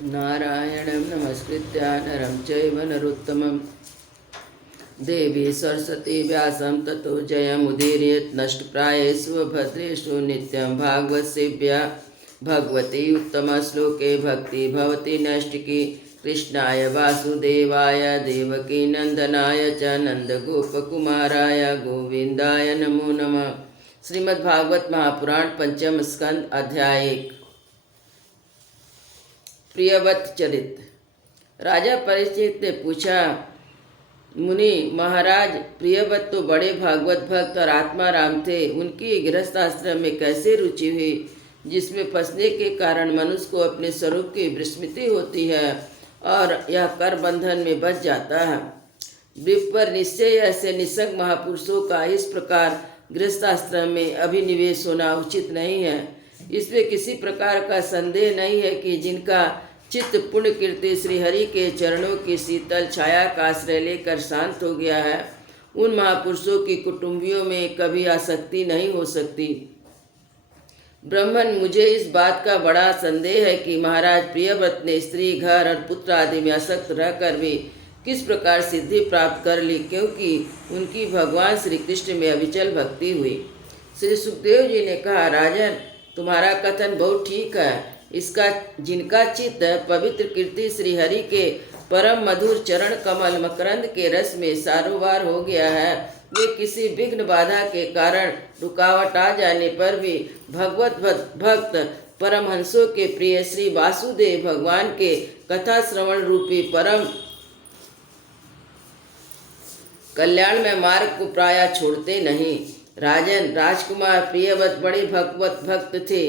नारायणं नमस्कृत्य नरं चैव नरोत्तमं देवी सरस्वती व्यासं ततो जयमुदीरयेत् नष्टप्रायेषु भद्रेषु नित्यं भागवतसेव्या भगवती उत्तमश्लोके भक्ति भवति नैष्टिकी कृष्णाय वासुदेवाय देवकी नंदनाय च नंदगोपकुमाराय गोविंदाय नमो नमः। श्रीमद्भागवत महापुराण पंचम स्कंद अध्याय 1। प्रियव्रत चरित्र। राजा परीक्षित ने पूछा, मुनि महाराज, प्रियव्रत तो बड़े भागवत भक्त और आत्मा राम थे, उनकी गृहस्थाश्रम में कैसे रुचि हुई जिसमें फंसने के कारण मनुष्य को अपने स्वरूप की विस्मृति होती है और यह कर बंधन में बच जाता है। विप्र, निश्चय ऐसे निसंग महापुरुषों का इस प्रकार गृहस्थाश्रम में अभिनिवेश होना उचित नहीं है। इसमें किसी प्रकार का संदेह नहीं है कि जिनका चित्त पुण्य कीर्ति श्रीहरि के चरणों की शीतल छाया का आश्रय लेकर शांत हो गया है, उन महापुरुषों की कुटुंबियों में कभी आसक्ति नहीं हो सकती। ब्राह्मण, मुझे इस बात का बड़ा संदेह है कि महाराज प्रियव्रत ने स्त्री, घर और पुत्र आदि में आसक्त रहकर भी किस प्रकार सिद्धि प्राप्त कर ली, क्योंकि उनकी भगवान श्री कृष्ण में अविचल भक्ति हुई। श्री सुखदेव जी ने कहा, राजन, तुम्हारा कथन बहुत ठीक है। इसका जिनका चित्त पवित्र कीर्ति श्रीहरि के परम मधुर चरण कमल मकरंद के रस में सारोवार हो गया है, वे किसी विघ्न बाधा के कारण रुकावट आ जाने पर भी भगवत भक्त परमहंसों के प्रिय श्री वासुदेव भगवान के कथा श्रवण रूपी परम कल्याण में मार्ग को प्राय छोड़ते नहीं। राजन, राजकुमार प्रियव्रत बड़े भगवत भक्त थे।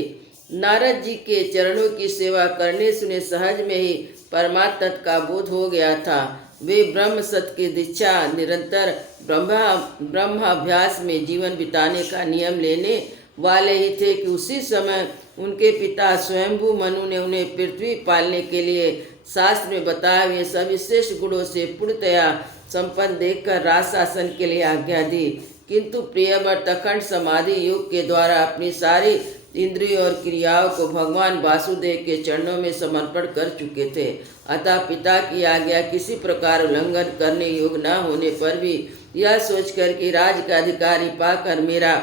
नारद जी के चरणों की सेवा करने से उन्हें सहज में ही परमात्म तत्व का बोध हो गया था। वे ब्रह्म सत्य की दीक्षा निरंतर ब्रह्माभ्यास में जीवन बिताने का नियम लेने वाले ही थे कि उसी समय उनके पिता स्वयंभू मनु ने उन्हें पृथ्वी पालने के लिए शास्त्र में बताए हुए सविशेष गुणों से पूर्णतया संपन्न देखकर राज शासन के लिए आज्ञा दी। किंतु प्रियव्रत अखंड समाधि योग के द्वारा अपनी सारी इंद्रियों और क्रियाओं को भगवान वासुदेव के चरणों में समर्पण कर चुके थे। अतः पिता की आज्ञा किसी प्रकार उल्लंघन करने योग्य न होने पर भी यह सोचकर कि राज का अधिकारी पाकर मेरा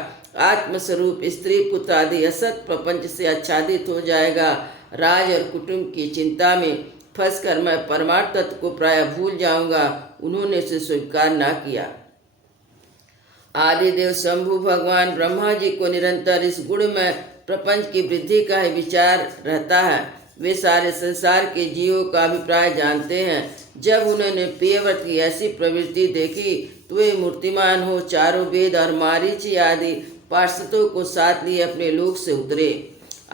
आत्मस्वरूप स्त्री पुत्र आदि असत प्रपंच से आच्छादित हो जाएगा, राज और कुटुंब की चिंता में फंसकर मैं परमार्थ तत्व को प्राय भूल जाऊंगा, उन्होंने इसे स्वीकार न किया। आदिदेव शंभु भगवान ब्रह्मा जी को निरंतर इस गुण में प्रपंच की वृद्धि का ही विचार रहता है। वे सारे संसार के जीवों का अभिप्राय जानते हैं। जब उन्होंने प्रियव्रत की ऐसी प्रवृत्ति देखी तो वे मूर्तिमान हो चारों वेद और मारीची आदि पार्षदों को साथ लिए अपने लोक से उतरे।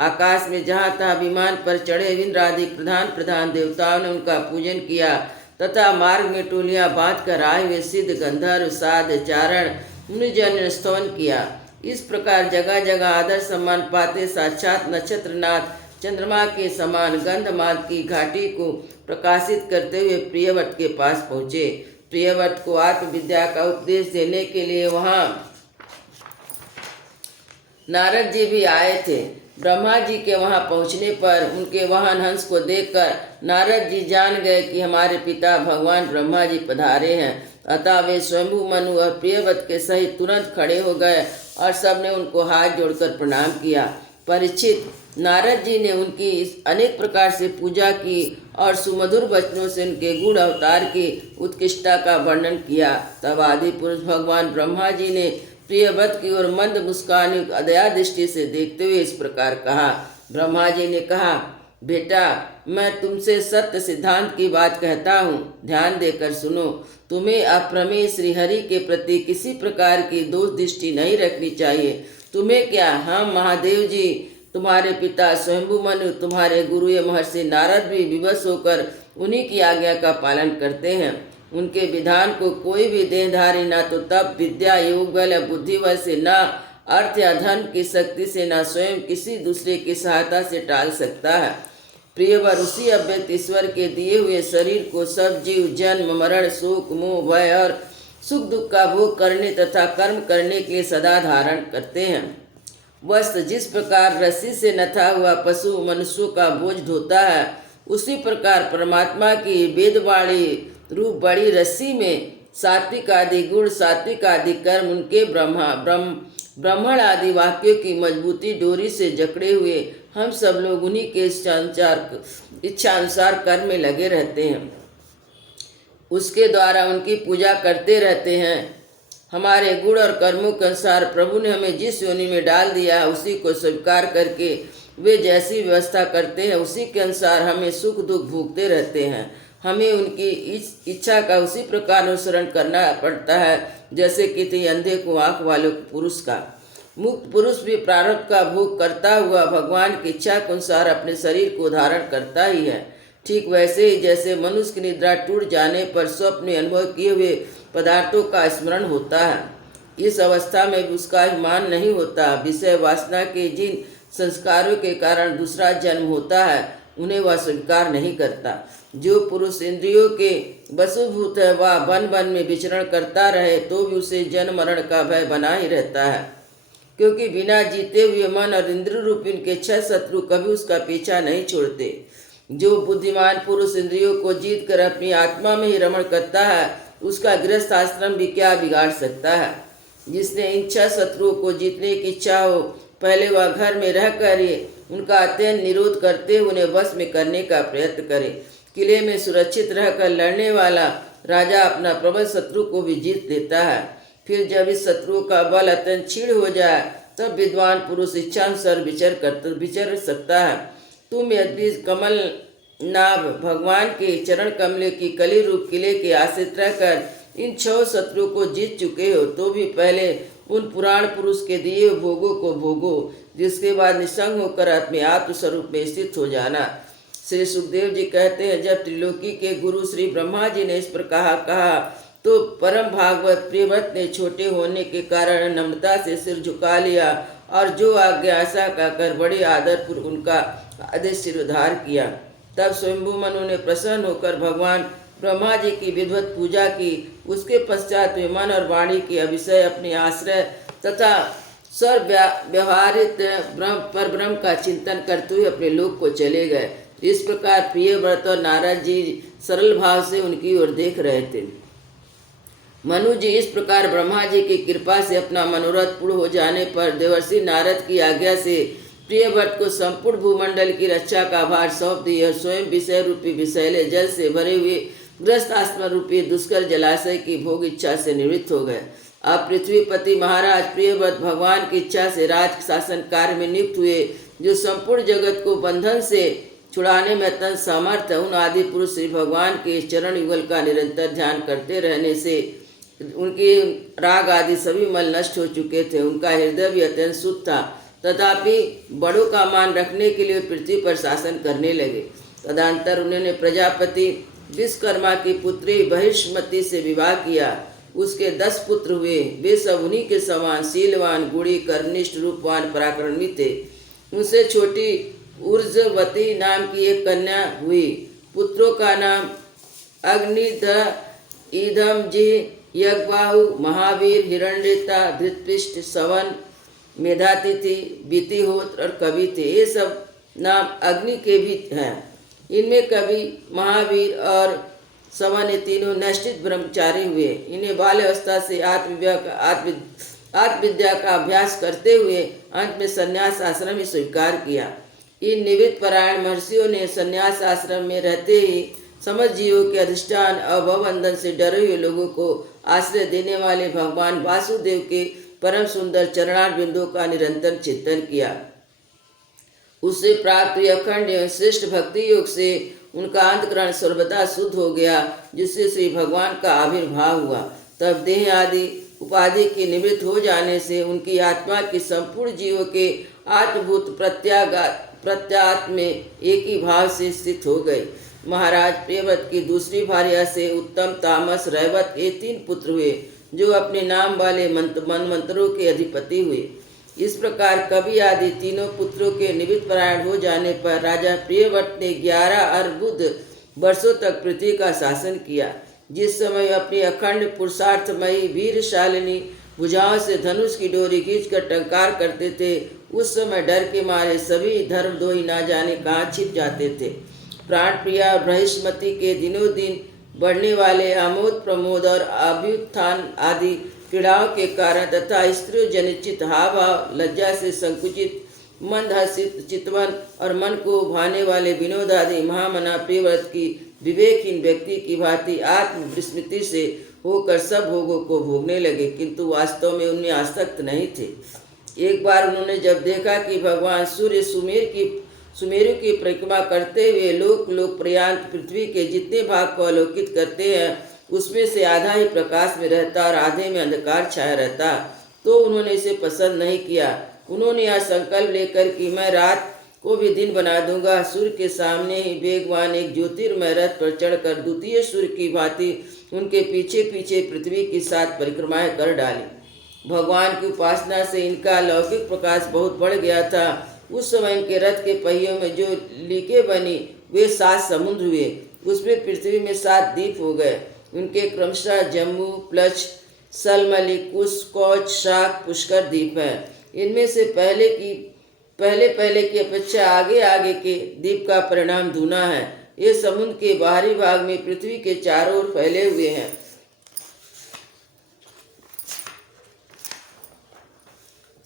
आकाश में जहाँ तहाँ विमान पर चढ़े इंद्र आदि प्रधान प्रधान देवताओं ने उनका पूजन किया तथा मार्ग में टोलियाँ बांध कर आए हुए सिद्ध गंधर्व साध चारण मुनिजन ने स्तवन किया। इस प्रकार जगह जगह आदर सम्मान पाते साक्षात नक्षत्रनाथ चंद्रमा के समान गंधमाल की घाटी को प्रकाशित करते हुए प्रियव्रत के पास पहुँचे। प्रियव्रत को आत्मविद्या का उपदेश देने के लिए वहाँ नारद जी भी आए थे। ब्रह्मा जी के वहाँ पहुँचने पर उनके वाहन हंस को देखकर नारद जी जान गए कि हमारे पिता भगवान ब्रह्मा जी पधारे हैं। अतः वे स्वयंभू मनु और प्रियव्रत के सहित तुरंत खड़े हो गए और सबने उनको हाथ जोड़कर प्रणाम किया। परीक्षित, नारद जी ने उनकी अनेक प्रकार से पूजा की और सुमधुर वचनों से उनके गुण अवतार की उत्कृष्टता का वर्णन किया। तब आदि पुरुष भगवान ब्रह्मा जी ने प्रियव्रत की ओर मंद मुस्कान युक्त अदया दृष्टि से देखते हुए इस प्रकार कहा। ब्रह्मा जी ने कहा, बेटा, मैं तुमसे सत्य सिद्धांत की बात कहता हूँ, ध्यान देकर सुनो। तुम्हें अप्रमेय श्रीहरि के प्रति किसी प्रकार की दोष दृष्टि नहीं रखनी चाहिए। तुम्हें क्या, हम महादेव जी, तुम्हारे पिता स्वयंभू मनु, तुम्हारे गुरु ये महर्षि नारद भी विवश होकर उन्हीं की आज्ञा का पालन करते हैं। उनके विधान को कोई भी देहधारी ना तो तप विद्या योग बल या बुद्धि बल से, ना अर्थ या धन की शक्ति से, ना स्वयं किसी दूसरे की सहायता से टाल सकता है। प्रियवर उसी अव्यक्त ईश्वर के दिए हुए शरीर को सब जीव जन्म मरण शोक मोह भय और सुख दुख का भोग करने तथा कर्म करने के लिए सदा धारण करते हैं। वस्तु जिस प्रकार रस्सी से नथा हुआ पशु मनुष्यों का बोझ ढोता है, उसी प्रकार परमात्मा की वेदवाणी रूप बड़ी रस्सी में सात्विक आदि गुण, सात्विक आदि कर्म, उनके ब्राह्मण आदि वाक्यों की मजबूती डोरी से जकड़े हुए हम सब लोग उन्हीं के इच्छा अनुसार कर्म में लगे रहते हैं, उसके द्वारा उनकी पूजा करते रहते हैं। हमारे गुण और कर्मों के अनुसार प्रभु ने हमें जिस योनि में डाल दिया उसी को स्वीकार करके वे जैसी व्यवस्था करते हैं उसी के अनुसार हमें सुख दुख भोगते रहते हैं। हमें उनकी इस इच्छा का उसी प्रकार अनुसरण करना पड़ता है जैसे किसी अंधे को आँख वाले पुरुष का। मुक्त पुरुष भी प्रारब्ध का भोग करता हुआ भगवान की इच्छा के अनुसार अपने शरीर को धारण करता ही है। ठीक वैसे ही जैसे मनुष्य की निद्रा टूट जाने पर स्वप्न में अनुभव किए हुए पदार्थों का स्मरण होता है, इस अवस्था में भी उसका अभिमान नहीं होता। विषय वासना के जिन संस्कारों के कारण दूसरा जन्म होता है उन्हें वह स्वीकार नहीं करता। जो पुरुष इंद्रियों के वशीभूत है वह वन वन में विचरण करता रहे तो भी उसे जन्म मरण का भय बना ही रहता है, क्योंकि बिना जीते हुए मन और इंद्रिय रूप इनके 6 शत्रु कभी उसका पीछा नहीं छोड़ते। जो बुद्धिमान पुरुष इंद्रियों को जीत कर अपनी आत्मा में ही रमण करता है उसका गृहस्थ आश्रम भी क्या बिगाड़ सकता है। जिसने इन 6 शत्रुओं को जीतने की इच्छा हो पहले वह घर में रहकर ही उनका अत्यंत निरोध करते हुए उन्हें वश में करने का प्रयत्न करे। किले में सुरक्षित रहकर लड़ने वाला राजा अपना प्रबल शत्रु को भी जीत लेता है। फिर जब इस शत्रुओं का बल अत्यंत क्षीण हो जाए तब विद्वान पुरुष इच्छानुसार विचर सकता है। तुम यदि कमल नाभ भगवान के चरण कमले की कली रूप किले के आश्रित रहकर इन 6 शत्रुओं को जीत चुके हो तो भी पहले उन पुराण पुरुष के दिए भोगों को भोगो, जिसके बाद निसंग होकर अपने आत्म स्वरूप में स्थित हो जाना। श्री सुखदेव जी कहते हैं, जब त्रिलोकी के गुरु श्री ब्रह्मा जी ने इस प्रकार कहा तो परम भागवत प्रियव्रत ने छोटे होने के कारण नम्रता से सिर झुका लिया और जो आज्ञा ऐसा कहकर बड़े आदरपूर्वक उनका आदेश सिरोधार किया। तब स्वयंभू मनु ने प्रसन्न होकर भगवान ब्रह्मा जी की विधिवत पूजा की। उसके पश्चात वे मन और वाणी के अभिषय अपने आश्रय तथा सर्वव्यवहारित ब्रह्म का चिंतन करते हुए अपने लोक को चले गए। इस प्रकार प्रिय व्रत और नारद जी सरल भाव से उनकी ओर देख रहे थे। मनु जी इस प्रकार ब्रह्मा जी की कृपा से अपना मनोरथ पूर्ण हो जाने पर देवर्षि नारद की आज्ञा से प्रियव्रत को संपूर्ण भूमंडल की रक्षा का भार सौंप दिया और स्वयं विषय रूपी विषैले जल से भरे हुए ग्रस्त आत्मा रूपी दुष्कर जलाशय की भोग इच्छा से निवृत्त हो गए। अब पृथ्वीपति महाराज प्रियव्रत भगवान की इच्छा से राज शासन कार्य में नियुक्त हुए, जो संपूर्ण जगत को बंधन से छुड़ाने में अत्यंत समर्थ है। उन आदि पुरुष श्री भगवान के चरण युगल का निरंतर ध्यान करते रहने से उनके राग आदि सभी मल नष्ट हो चुके थे। उनका हृदय भी अत्यंत शुद्ध था, तथापि बड़ों का मान रखने के लिए पृथ्वी पर शासन करने लगे। तदंतर उन्होंने प्रजापति विश्वकर्मा की पुत्री बहिष्मति से विवाह किया। उसके 10 पुत्र हुए। वे सब उन्हीं के समान शीलवान, गुणी, कर्मनिष्ठ, रूपवान, पराक्रमी थे। उनसे छोटी उर्जवती नाम की एक कन्या हुई। पुत्रों का नाम अग्निध, ईधम जी, यज्ञबाहु, महावीर, हिरण्यता, धृतपृष्ठ, सवन, मेधातिथि, बीतिहोत्र और कवि थे। ये सब नाम अग्नि के भी हैं। इनमें कवि, महावीर और सवन ये तीनों नैष्ठिक ब्रह्मचारी हुए। इन्हें बाल्यावस्था से आत्मविद्या का अभ्यास करते हुए अंत में संन्यास आश्रम ही स्वीकार किया। इन निवृत्त परायण महर्षियों ने संन्यास आश्रम में रहते ही समस्त जीवों के अधिष्ठान और भवबंधन से डरे हुए लोगों को आश्रय देने वाले भगवान वासुदेव के परम सुंदर चरणार बिंदुओं का निरंतर चिंतन किया। उससे प्राप्त अखंड एवं श्रेष्ठ भक्ति योग से उनका अंतकरण सर्वदा शुद्ध हो गया, जिससे श्री भगवान का आविर्भाव हुआ। तब देह आदि उपाधि के निवृत्त हो जाने से उनकी आत्मा की संपूर्ण जीवों के आत्मभूत प्रत्यात्म में एक ही भाव से स्थित हो गई। महाराज प्रियव्रत की दूसरी भार्या से उत्तम, तामस, रैवत ये 3 पुत्र हुए, जो अपने नाम वाले मंत्रों के अधिपति हुए। इस प्रकार कवि आदि तीनों पुत्रों के निवृत्त परायण हो जाने पर राजा प्रियव्रत ने 11 अर्बुद वर्षों तक पृथ्वी का शासन किया। जिस समय अपनी अखंड पुरुषार्थमयी वीरशालिनी भुजाओं से धनुष की डोरी खींचकर टंकार करते थे, उस समय डर के मारे सभी धर्मद्रोही ना जाने कहाँ छिप जाते थे प्राण प्रिया बृहस्पति के दिनों दिन बढ़ने वाले आमोद प्रमोद और अभ्युत्थान आदि पीड़ाओं के कारण तथा स्त्रियों जनित हाव भाव लज्जा से संकुचित मंदहसित चितवन और मन को भाने वाले विनोद आदि महामना प्रियव्रत की विवेकहीन व्यक्ति की भांति आत्मविस्मृति से होकर सब भोगों को भोगने लगे, किंतु वास्तव में उनमें आसक्त नहीं थे। एक बार उन्होंने जब देखा कि भगवान सूर्य सुमेरु की परिक्रमा करते हुए लोक पर्यंत पृथ्वी के जितने भाग को आलोकित करते हैं उसमें से आधा ही प्रकाश में रहता और आधे में अंधकार छाया रहता, तो उन्होंने इसे पसंद नहीं किया। उन्होंने यह संकल्प लेकर कि मैं रात को भी दिन बना दूंगा, सूर्य के सामने ही वेगवान एक ज्योतिर्मय रथ पर चढ़कर द्वितीय सूर्य की भांति उनके पीछे पीछे पृथ्वी की 7 परिक्रमाएं कर डाली। भगवान की उपासना से इनका लौकिक प्रकाश बहुत बढ़ गया था। उस समय इनके रथ के पहियों में जो लीकें बनी वे 7 समुद्र हुए, उसमें पृथ्वी में 7 द्वीप हो गए। उनके क्रमशः जम्मू, प्लच, सलमली, कुश, कौच, शाक, पुष्कर द्वीप हैं। इनमें से पहले की अपेक्षा आगे के द्वीप का परिणाम दूना है। ये समुद्र के बाहरी भाग में पृथ्वी के चारों ओर फैले हुए हैं।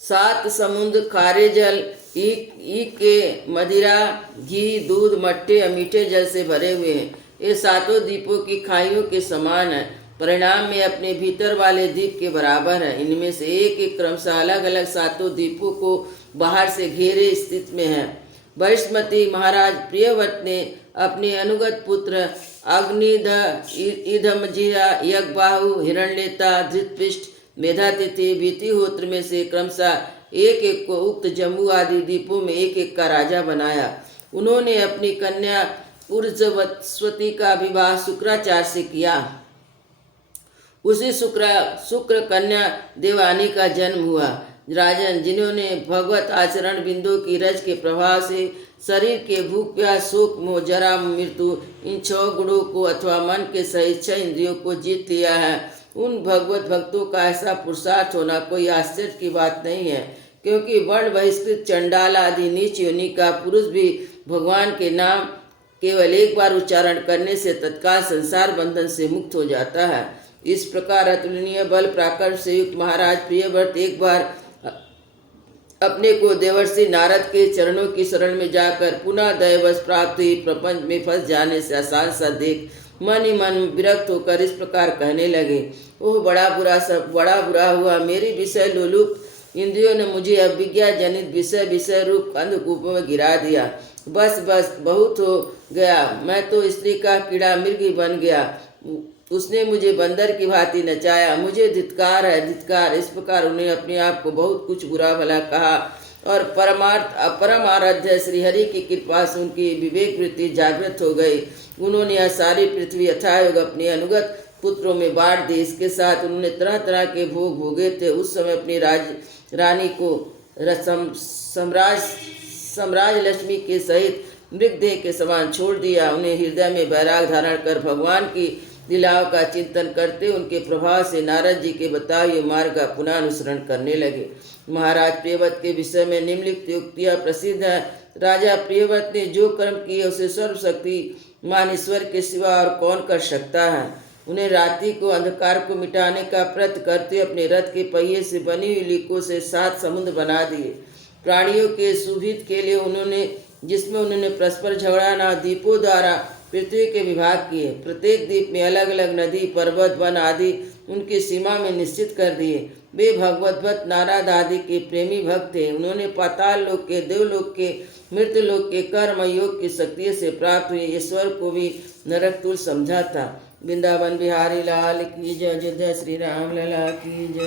7 समुद्र खारे जल, ईख के मदिरा, घी, दूध, मट्टे और मीठे जल से भरे हुए हैं। ये 7 द्वीपों की खाइयों के समान है, परिणाम में अपने भीतर वाले द्वीप के बराबर है। इनमें से एक क्रमशः अलग अलग 7 द्वीपों को बाहर से घेरे स्थित में है। बृहस्पति महाराज प्रियव्रत ने अपने अनुगत पुत्र अग्निध, इधमजिरा, यज्ञबाहु, हिरण्यता, धृतपृष्ठ, मेधातिथि, भीतिहोत्र में से क्रमशः एक को उक्त जम्मू आदि द्वीपों में एक का राजा बनाया। उन्होंने अपनी कन्या उर्जवस्वती का विवाह शुक्राचार्य से किया। उसी शुक्र कन्या देवानी का जन्म हुआ। राजन, जिन्होंने भगवत आचरण बिंदु की रज के प्रभाव से शरीर के भूख प्यास शोक मोह जरा मृत्यु इन 6 गुणों को अथवा मन के सहित 6 इंद्रियों को जीत लिया है, उन भगवत भक्तों का ऐसा पुरुषार्थ होना कोई आश्चर्य की बात नहीं है, क्योंकि वर्ण बहिष्कृत चंडाल आदि नीच योनि का पुरुष भी भगवान के नाम केवल एक बार उच्चारण करने से तत्काल संसार बंधन से मुक्त हो जाता है। इस प्रकार अतुलनीय बल पराक्रम से युक्त महाराज प्रियव्रत एक बार अपने को देवर्षि नारद के चरणों की शरण में जाकर पुनः दैवश प्राप्त हुई प्रपंच में फंस जाने से आसान सा देख मन ही मन विरक्त होकर इस प्रकार कहने लगे, ओह बड़ा बुरा हुआ, मेरी विषय लोलुप इंद्रियों ने मुझे अभिज्ञा जनित विषय रूप अंधकूपों में गिरा दिया। बस बहुत हो गया, मैं तो स्त्री का कीड़ा मृग बन गया। उसने मुझे बंदर की भांति नचाया, मुझे धिक्कार है धिक्कार। इस प्रकार उन्हें अपने आप को बहुत कुछ बुरा भला कहा और परम आराध्य श्रीहरि की कृपा से उनकी विवेक वृत्ति जागृत हो गई। उन्होंने यह सारी पृथ्वी यथायोग अपने अनुगत पुत्रों में बांट दी। इसके साथ उन्होंने तरह तरह के भोग भोगे थे। उस समय अपनी रानी को सम्राज लक्ष्मी के सहित मृगदेह के समान छोड़ दिया। उन्हें हृदय में वैराग धारण कर भगवान की लीलाओं का चिंतन करते उनके प्रभाव से नारद जी के बताए हुए मार्ग का पुनः अनुसरण करने लगे। महाराज प्रियव्रत के विषय में निम्नलिखित युक्तियाँ प्रसिद्ध है। राजा प्रियव्रत ने जो कर्म किए उसे सर्वशक्तिमान ईश्वर के सिवा और कौन कर सकता है। उन्हें रात्रि को अंधकार को मिटाने का प्रयत्न करते अपने रथ के पहिए से बनी हुई लीकों से 7 समुद्र बना दिए। प्राणियों के सुहित के लिए जिसमें उन्होंने परस्पर झगड़ा न द्वीपों द्वारा पृथ्वी के विभाग किए। प्रत्येक द्वीप में अलग अलग नदी, पर्वत, वन आदि उनकी सीमा में निश्चित कर दिए। वे भगवत भक्त नारद आदि के प्रेमी भक्त थे। उन्होंने पाताल लोक के, देवलोक के, मृत्यु लोक के कर्म योग की शक्ति से प्राप्त हुए ईश्वर को भी नरक तुल्य समझा था। वृंदावन बिहारी लाल की जय। जय श्री राम लला की जय।